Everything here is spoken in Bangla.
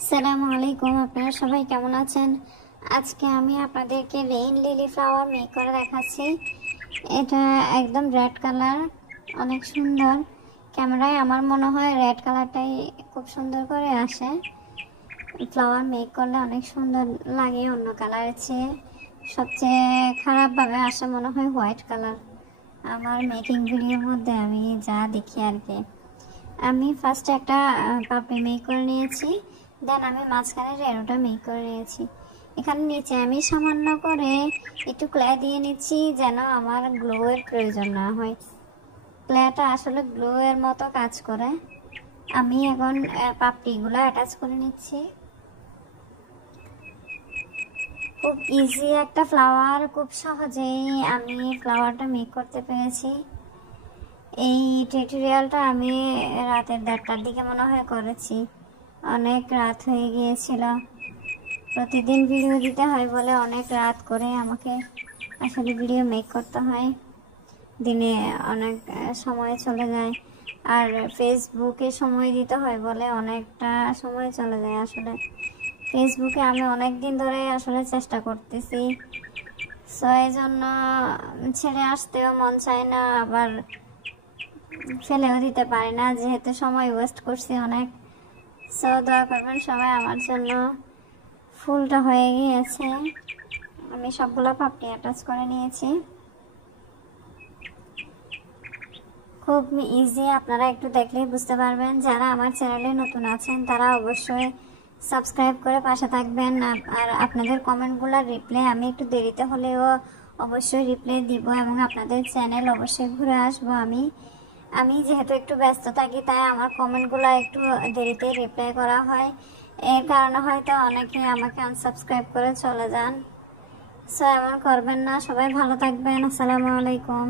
আসসালামু আলাইকুম, আপনারা সবাই কেমন আছেন? আজকে আমি আপনাদেরকে রেইন লিলি ফ্লাওয়ার মেক করে দেখাচ্ছি। এটা একদম রেড কালার, অনেক সুন্দর। ক্যামেরায় আমার মনে হয় রেড কালারটাই খুব সুন্দর করে আসে। ফ্লাওয়ার মেক করলে অনেক সুন্দর লাগে অন্য কালারের চেয়ে। সবচেয়ে খারাপভাবে আসে মনে হয় হোয়াইট কালার। আমার মেকিং ভিডিওর মধ্যে আমি যা দেখি আর কি। আমি ফার্স্টে একটা পাপড়ি মেক করে নিয়েছি, দেন আমি মাঝখানে রেণুটা মেক করে নিয়েছি। এখানে নিচে আমি সামান্য করে একটু ক্লে দিয়ে নিচ্ছি যেন আমার গ্লোয়ের প্রয়োজন না হয়। ক্লেটা আসলে গ্লোয়ের মতো কাজ করে। আমি এখন পাপড়িগুলো অ্যাটাচ করে নিচ্ছি। খুব ইজি একটা ফ্লাওয়ার, খুব সহজেই আমি ফ্লাওয়ারটা মেক করতে পেরেছি। এই টিউটোরিয়ালটা আমি রাতের 1:30টার দিকে মনে হয় করেছি। অনেক রাত হয়ে গিয়েছিল। প্রতিদিন ভিডিও দিতে হয় বলে অনেক রাত করে আমাকে আসলে ভিডিও মেক করতে হয়। দিনে অনেক সময় চলে যায়, আর ফেসবুকে সময় দিতে হয় বলে অনেকটা সময় চলে যায়। আসলে ফেসবুকে আমি অনেক দিন ধরে আসলে চেষ্টা করতেছি, সো এই জন্য ছেড়ে আসতেও মন চায় না, আবার ফেলেও দিতে পারি না যেহেতু সময় ওয়েস্ট করছি অনেক। সো দোয়া করবেন সবাই আমার জন্য। ফুলটা হয়ে গিয়েছে, আমি সবগুলো পাপড়ি অ্যাটাচ করে নিয়েছি। খুব ইজি, আপনারা একটু দেখলেই বুঝতে পারবেন। যারা আমার চ্যানেলে নতুন আছেন তারা অবশ্যই সাবস্ক্রাইব করে পাশে থাকবেন। আর আপনাদের কমেন্টগুলোর রিপ্লাই আমি একটু দেরিতে হলেও অবশ্যই রিপ্লাই দিব, এবং আপনাদের চ্যানেল অবশ্যই ঘুরে আসবো। আমি যেহেতু একটু ব্যস্ত থাকি তাই আমার কমেন্টগুলো একটু দেরিতে রিপ্লাই করা হয়। এর কারণে হয়তো অনেকে আমাকে আনসাবস্ক্রাইব করে চলে যান। সো এমন করবেন না, সবাই ভালো থাকবেন। আসসালামু আলাইকুম।